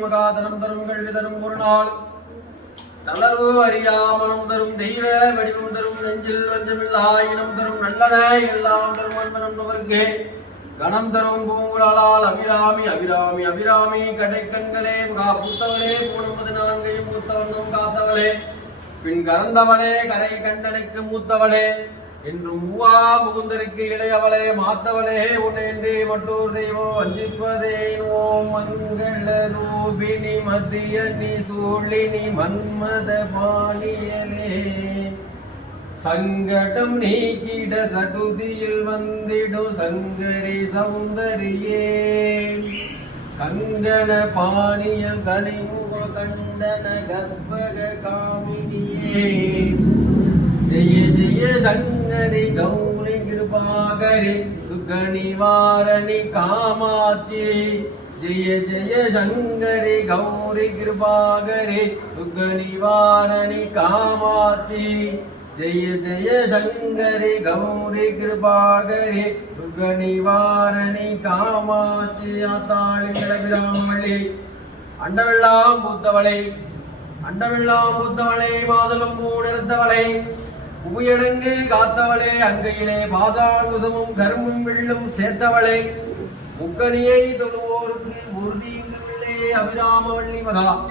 மகாதனம் தரும் கல்வி தரும் ஒரு நாள். தளர்வு அறியாமனம் தரும் தெய்வ வடிவம் தரும் நெஞ்சில் வஞ்சமில்லா இனம் தரும் நல்லன எல்லாம் தரும் அன்பனம் நுகர்கே கணம் தரும் பூங்குழலால் அபிராமி அபிராமி அபிராமி. கடைக்கண்களே மகா பூத்தவளே பூனம் நான்கையும் மூத்தவண்ணம் காத்தவளே. பின் கறந்தவளே கரை கண்டனுக்கு மூத்தவளே. என்றும் மூவா முகுந்தருக்கு இளையவளே மாத்தவளே உன்னை மற்றோர் தெய்வோ வஞ்சிப்பதே ஓம் மங்கள ரூபிணி மத்திய நீ சூழினி மன்மத பாணியலே சங்கடம் நீக்கிட சகுதியில் வந்திடும் சங்கரி சௌந்தரியே. கங்கண பாணியல் கலிமுக கண்டன கர்ப்பக காமினியே. கௌரி கிருபாகரி காமாத்தி ஜெய ஜெய சங்கரி கௌரி கிருபாகரி துக்க காமாத்தி ஜெய ஜெய சங்கரி கௌரி கிருபாகரி துக்க காமாத்தி காமாட்சி. ஆத்தாளிங்கள அண்டவெல்லாம் பூத்தவளை. அண்டவெல்லாம் பூத்தவளை மாதலும் பூணிருத்தவளை உயடங்கு காத்தவளே அங்கையிலே பாதாங்குதமும் கரும்பும் வெள்ளும் சேர்த்தவளே. முக்கனியை தொழுவோருக்கு உறுதியுள்ளே அபிராமவள்ளி மகா.